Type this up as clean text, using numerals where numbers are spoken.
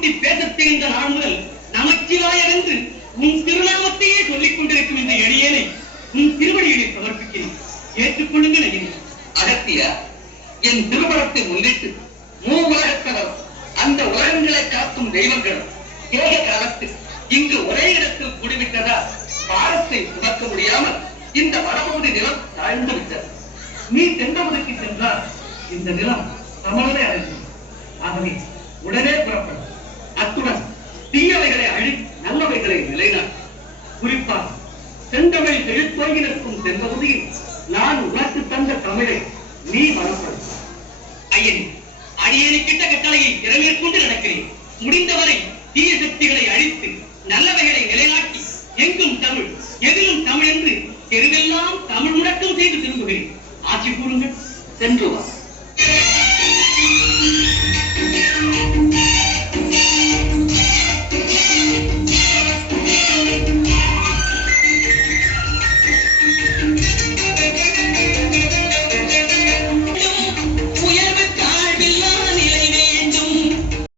கூட்டி பேசத் தெரிந்த நாள் முதல் நமச்சிவாயர் என்று உன் திருநாமத்தையே சொல்லிக் கொண்டிருக்கும் இந்த எளியனை உன் திருவடிகளை சமர்ப்பிக்கிறேன். ஏற்றுக்கொள்ளுங்கள் ஐயனே. அகத்தியா, என் திருமணத்தை முன்னிட்டு உலகத்தவர் அந்த உலகங்களை காக்கும் தெய்வங்கள் ஏக காலத்தில் இங்கு ஒரே இடத்தில் கூடிவிட்டதால் பாரத்தை சுமக்க முடியாமல் இந்த வடபகுதி நிலம் தாழ்ந்து விட்டது. நீ தென்பகுதிக்கு சென்றால் இந்த நிலம் தமிழனை அடைந்தது. ஆகவே உடனே புறப்படும். அத்துடன் தீயவைகளை அழி நல்லவைகளை நிலைநாட்டு. குறிப்பாக செந்தமிழ் செழித்தோங்கி நிற்கும் தென்பகுதியில் நான் உனக்கு தந்த தமிழை நீ மனப்படும். ஐயனே, அடியேனு கிட்ட கட்டளையை திறமேற்கொண்டு நடக்கிறேன். முடிந்தவரை